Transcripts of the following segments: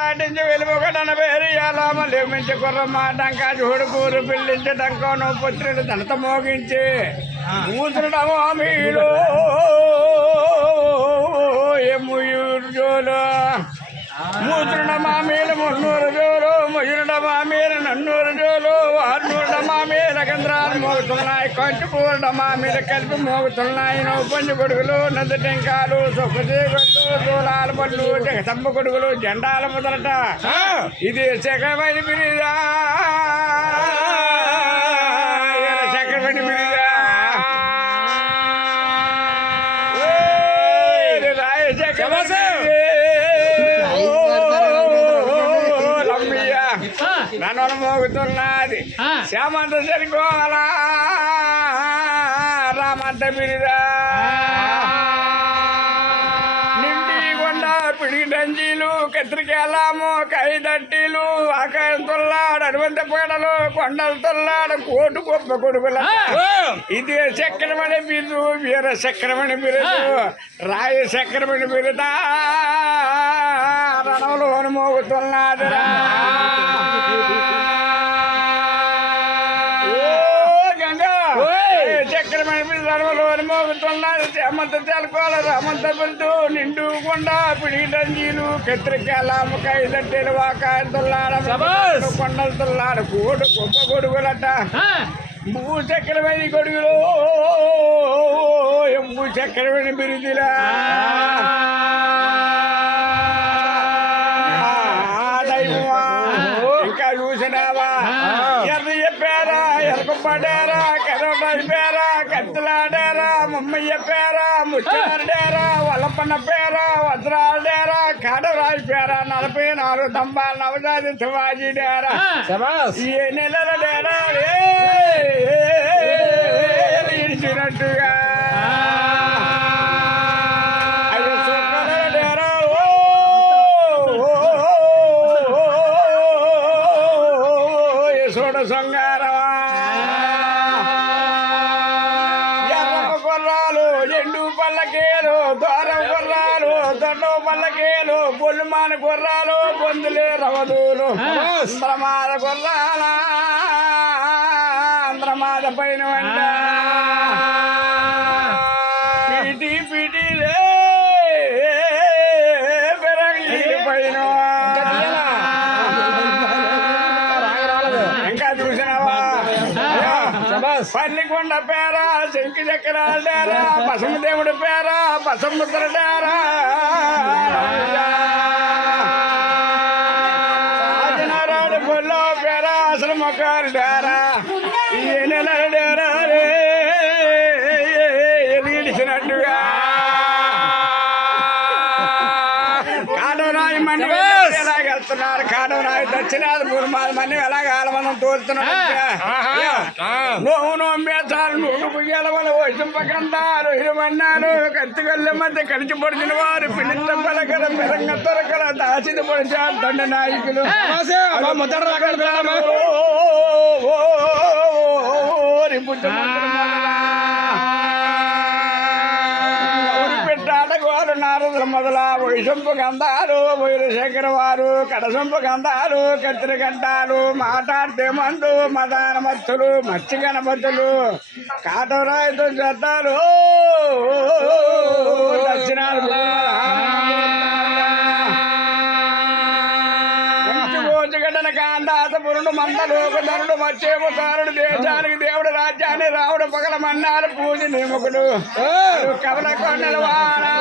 దాటించి వెలువగడన వేరియాల లేమించి కుర్రమ్మ టంకా చూడుకూరు పిల్లించి టంకోను పుత్రుడు దంత మోగించి మూసుడమో మీలో ఏముయూర్జోలు మూసుడ మా మీద 300 జోలు ముయుడ మా మీద 400 జోలు 600 మా మీద గంధ్రాలు మోగుతున్నాయి కంటి పూరడ మా మీద కలిపి మోగుతున్నాయి నవ్వు కొడుకులు నది టెంకాలు సొక్కచీగళ్ళు దూలాల పళ్ళు జగతమ్మ కొడుకులు జెండాల మొదలట ఇది చక్రమణి బిరిదా చక్రమణి బిరిదా రాయ చక్రవర్తి నన్ను మోగుతున్నది శ్యామంత సరికోవాలా రామంత బిరిదా నిండి కొండ పిడి డంజీలు కత్రికేలాము కైదట్టీలు ఆకాయం తొల్లాడు అరవంత పేడలు కొండలు తొల్లాడు కోటు గొప్ప కొడుకుల ఇది చక్రమణి బిరుదు వీర చక్రమణి బిరుదు రాయ చక్రమణి బిరుదా రణంలో మోగుతున్నది చక్రమణి బిరుదలో మోగుతున్నది అమంత తెలకోల అమంత బిరుదు నిండు కొండ పిడి డంజీలు కత్రికేలాము కైదట్టేలు ఆకాయం తొల్లాడు కొండలు తొల్లాడు కోటు గొప్ప కొడుకులట భూచక్రమణి కొడుకులు భూచక్రమణి బిరుదులా ఇంకా చూసినావా ఎర్ర చెప్పారా ఎరకపడారా కర్రపడిపారా కత్తులాడారా మమ్మయ్య పేరా ముచ్చాడారా వల్లపన్న పేరా వజ్రాడారా కాడరాజు పేరా 44 దంబాల నవజాతి శివాజీ డేరా ఏ నెలల డేరా ఇడిచినట్టుగా సొంగారవా ఎర్ర కొర్రాలు ఎండు పల్లకేలు దూరం కొర్రాలు దొండ పల్లకేలు బొల్లుమాన కొర్రాలు బొందులే రవదూలు ప్రమాద కొర్రాల ప్రమాద పైన వంట పిటి పిటిలే పెరగి పైన పల్లికొండ పేరా శంకి చక్రాల డేరా బసమ్మ దేవుడి పేరా బసమ్ముద్ర డేరా రాజనారాయణ పొల్లో పేరా అసలు మొక్కలు డేరా ఈ నెల డేరా ఎదిగిడిచినట్టుగా కాడరాయి మంది ఎలాగెళ్తున్నారు కాడరాయి దక్షిణాదిపూర్ మంది ఎలాగాలమనం తోలుతున్నాడు నోను మేతాలు నూరు పుయ్యాల వల్ల వైశంపకందారు ఇరుమన్నారు కత్తిగల్ల మధ్య కలిసి పడిచిన వారు పిల్లిత పలకర మెరంగ తొరకర దాచిది పడిచారు దండ నాయకులు పెట్టాటగోరు నారదుల మొదల వైశంపు గంధాలు వైరశేఖర వారు కడసంపు గంధాలు కత్తిరి గంటాలు మాట్లాడితే మందు మదాన మత్తులు మత్స్య గణపతులు కాటరాయితో చట్టాలు దక్షిణాలు కాందాత పురుడు మందలోక ధనుడు మచ్చేపుతారుడు దేశానికి దేవుడు రాజ్యాన్ని రావుడు పగల మన్నారు పూజ నియమకుడు కవల కొండల వారా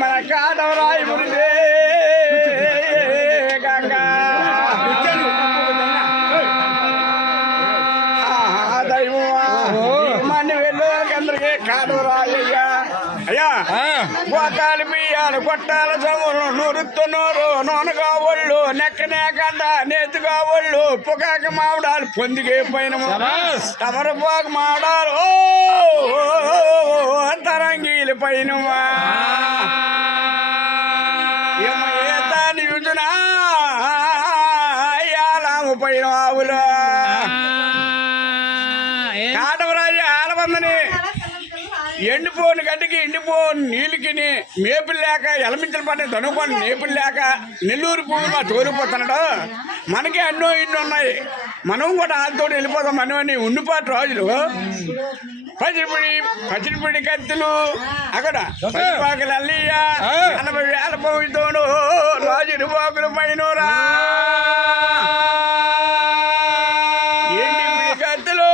మన కాటవరాయి పురిదే గంగా దైవం మన్ని వెళ్ళేందరికీ కాటవరాయ్యా అయ్యా గోతాలు బియ్యాలు గొట్టాల చమురు నూరుతున్నారు నూనెగా ఒళ్ళు నెక్కనే కంట నేతిగా ఒళ్ళు పొగాక మామిడాలు పొందిగే పైన తమరపోక మామిడాలు తరంగీలు పైన ఏతాన్ని యుజునా యాలాము పైన ఆవులు కాటవరాజు ఆలబందని ఎండిపోని గడ్డికి ఎండిపోని నీళ్ళకి మేపులు లేక ఎలమించలు పడిన దొనకొని మేపులు లేక నెల్లూరు పువ్వులు మా తోలిపోతున్నాడు. మనకి అన్నో ఇన్ని ఉన్నాయి, మనం కూడా వాళ్ళతో వెళ్ళిపోతాం. మనం అని ఉండిపోటు రోజులు పచ్చిడిపిడి కత్తులు అక్కడ పచ్చిపాకలు అల్లియ 80,000 పోయితోడు రోజు ఇరుపోకులు పైనరా ఎండిపిడి కత్తులు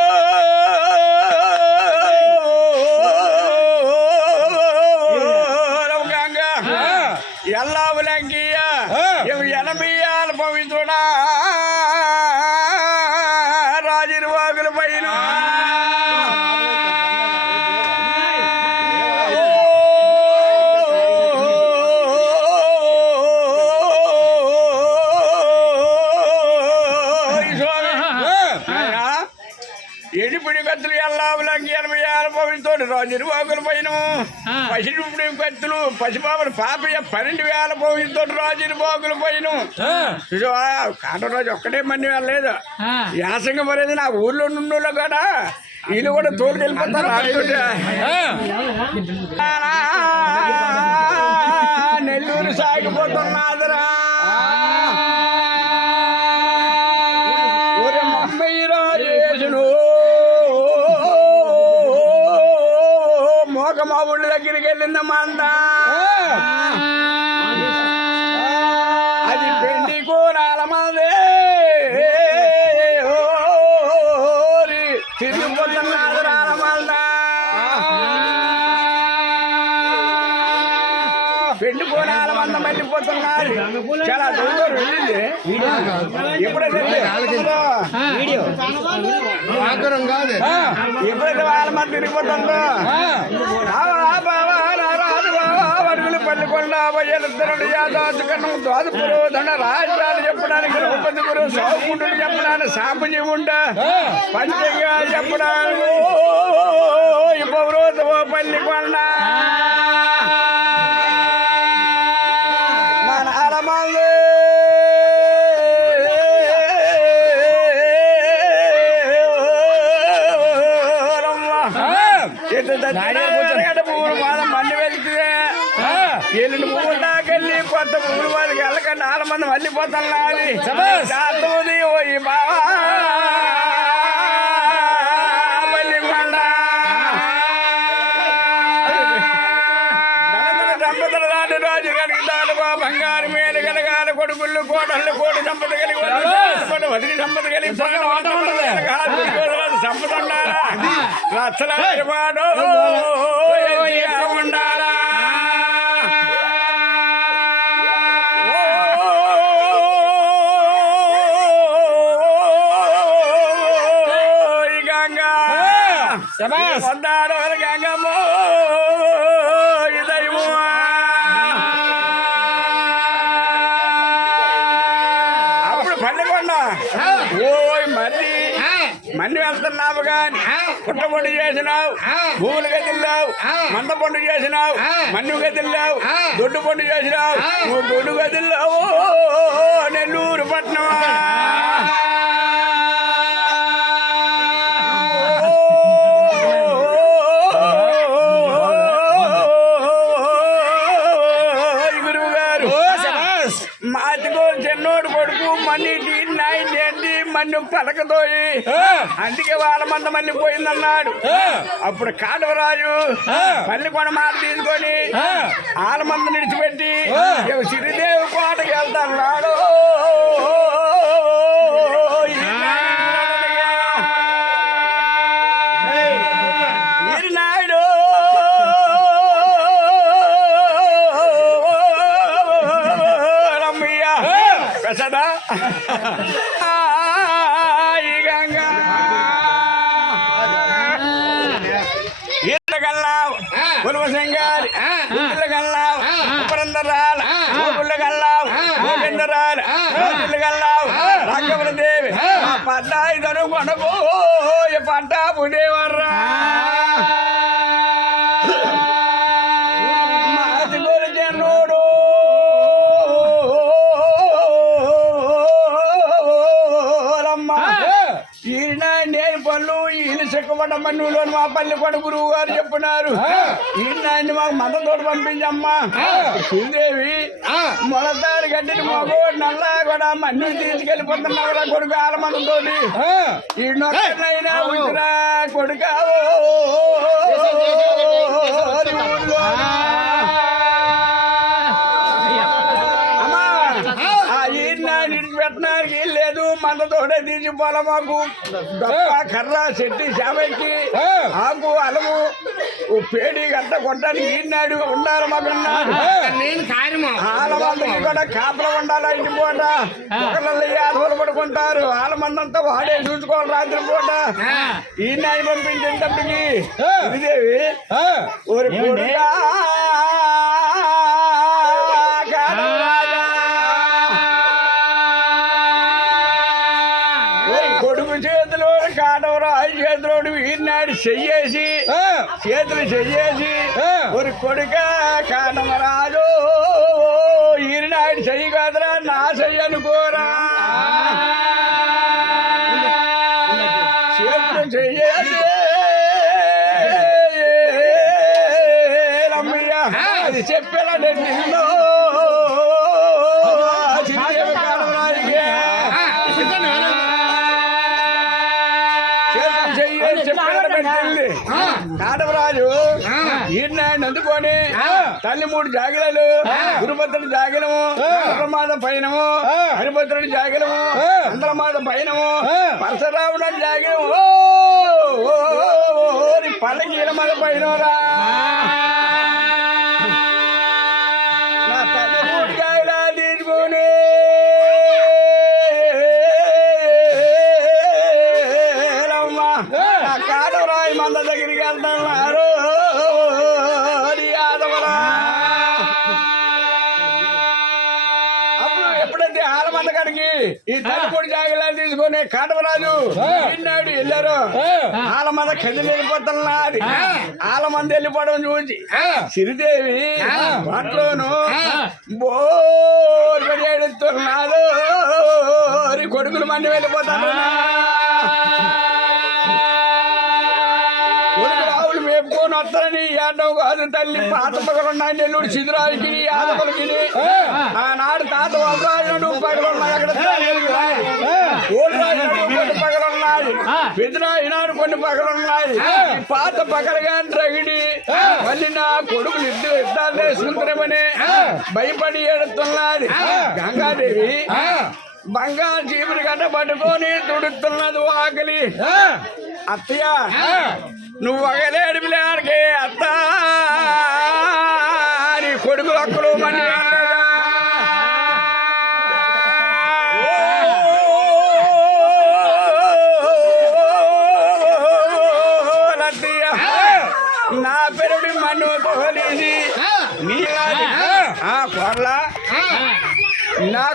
గంగా ఎల్లావులంకియ 80,000 పోయితోడా రాజురువాకుల పైన ఎడిపిడి కత్తులు ఎల్లావులంకి 80,000 పోయితోడు రాజురువాకుల పైన పసిడిపిడి కత్తులు పసిపాపలు పాపయ్య 12,000 పోయితోడు రాజురువాకుల పైన కాట రోజు ఒక్కటే మన్ని వెళ్ళలేదు యాసంగా పడేది. నా ఊర్లో నుండి కూడా వీళ్ళు కూడా తోలు వెళ్ళిపోతారు. నెల్లూరు సాగిపోతున్నాదురా ఊరే ముంబై రాజేసుడు మోకమా ఊళ్ళ దగ్గరికి వెళ్ళిందమ్మా అంతా. అది పెండి కూరాల మందే తిరిగిపోతున్నారు రాలమల్దా. పెండి కూరాల మంద మళ్ళీపోతున్నారు. చాలా దూరం వెళ్ళింది. ఎప్పుడైతే ఎప్పుడైతే వాళ్ళ మంది తిరిగిపోతుందో అడుగులు పల్లికొండ వయ్యలుద్దరుడు యాదాసు కన్నం దోదపురు దండ రాజ్యాలు చెప్పడానికి రూపతిపురు సౌకుంటుడు చెప్పడానికి సాంబజీ ఉండ పంచగా చెప్పడానికి పౌరోజు పల్లికొండ మన అలమంది మన్ని వెళ్తే ఎల్లుండి పువ్వులు దాకెళ్ళి కొత్త పువ్వులు వాళ్ళకి వెళ్ళకండి 4 మంది మళ్ళీపోతాను జాతూది పోయి బావా పల్లికొండ దంపతులు దాటి రాజు కలిగి దాడుగా బంగారు మేలు కలగాలి కొడుకుళ్ళు కోటళ్ళు కోటి సంపద కలిగి వదిలి సంపద కలిగి సంపద ఉండాలా లక్షల పాడు ఉండాలా. గంగా వద్దాడు గంగమ్మో ఇదైమో అప్పుడు పల్లికొండ ఓయ్ మళ్ళీ మన్ని వెళ్తున్నావు కానీ పుట్టపండు చేసినావు, భూములు గదిల్లావు, మంద పండు చేసినావు, మన్ను గదిల్లావు, దొడ్డు పండు చేసినావు, నువ్వు దొడ్డు గదిల్లావు నెల్లూరు పట్నం. గురువు గారు మాతికో చెన్నోడు కొడుకు మన్ని మన్ను పలకతోయి అందుకే వాళ్ళ మంద మళ్ళీ పోయిందన్నాడు. అప్పుడు కాటవరాజు పల్లికొండ మాట తీసుకొని వాళ్ళ మంద నిడిచిపెట్టి సిరిదేవి కోటకి వెళ్తాడు. ఈనాడు రమ్మయ్య ప్రసాద పులవసింగారి గల్లావు ఉపరందరాలు గల్లావు గోవిందరాలు గల్లావు రాఘవల దేవి పడ్డాయి తను కొనకు పట్టాపు దేవర్రా మాది గురిజనుడు రమ్మ ఈయన నేను పళ్ళు ఈయన సిక్కుపడ్డ ఉండమ్మా నువ్వు మా పల్లి కూడా గురువు గారు చెప్పున్నారు ఈయన్ని మాకు మద్దతోటి పంపించమ్మా శ్రీదేవి మొలతాడు గడ్డిని మాకు నల్లా కూడా మన్ను తీసుకెళ్ళిపోతున్నా కొడుకు ఆలమందంతో ఈయనైనా ఉంచిరా కొడుకా పెట్టడానికి లేదు మందతోటే తీసిపోలే మాకు కర్ర చెట్టి చావెక్కి ఆకు అలము పేడి గంట కొట్టడానికి ఈనాడు ఉండాలి మాకు ఆలమందికి కూడా కాపలు ఉండాలి ఇంటి పూట ఒకళ్ళు ఆధువులు పడుకుంటారు ఆలమందంతా వాడే చూసుకోవాలి రాత్రి పూట ఈనాడు పంపించేటప్పటికి శ్రీదేవి ఊరి కొడుకా కొడుకు చేతులు కాటవరాయి చేతులు ఈనాడు చెయ్యేసి చేతులు చెయ్యేసి ఒక కొడుక కాటమరాజు ఈనాడు చెయ్యి కాదురా నా చెయ్యి అనుకోరా చేతులు చెయ్యేసి రమ్మయ్య అది చెప్పేలా నిన్ను కాటవరాజు ఈనాడు అందుకొని తల్లి 3 జాగిలలు గురుభద్రుడి జాగిలము అందరమాద పైనము హరిభద్రుడి జాగిలము అందరమాద పైనము పరశురాముడు జాగిలము పల్లకీల మీద పైనరా నా తల్లి 3 జాగిలా తీసుకొని కాటవరాయి మంద దగ్గరికి వెళ్తున్నారు అప్పుడు ఎప్పుడైతే ఆలమంద కాడికి ఈ తల్లిపూడి జాగలాలు తీసుకొని కాటవరాజు ఈనాడు వెళ్ళారు ఆలమంద కది వెళ్ళిపోతున్నది ఆలమంది వెళ్ళిపోవడం చూసి శ్రీదేవి వాటిలోను బోరు ఏడుస్తున్నాడు కొడుకులు మంది వెళ్ళిపోతాడు మేపుకొని వస్తారని ఏడవ కాదు తల్లి పాత పగలున్నాయి నెల్లూరు చిదురాలకి యాదవులకి ఆనాడు తాత వలరాజు పగలున్నాయి అక్కడ కొన్ని పగలున్నాయి పెద్దరాయినాడు కొన్ని పగలున్నాయి పాత పగలుగా రగిడి మళ్ళీ నా కొడుకులు ఇద్దరు వేసుకుంటారేమని భయపడి ఏడుతున్నది గంగాదేవి బంగారు చీపురు గడ్డ పట్టుకొని తుడుతున్నది ఆకలి అత్తయ్య నువ్వు ఒకలేడుపులే ఆడికి అత్త నీ కొడుకులు అక్కలు మళ్ళీ నా పెరుడి మన్ను తోలేసి నీ కొర్ల నా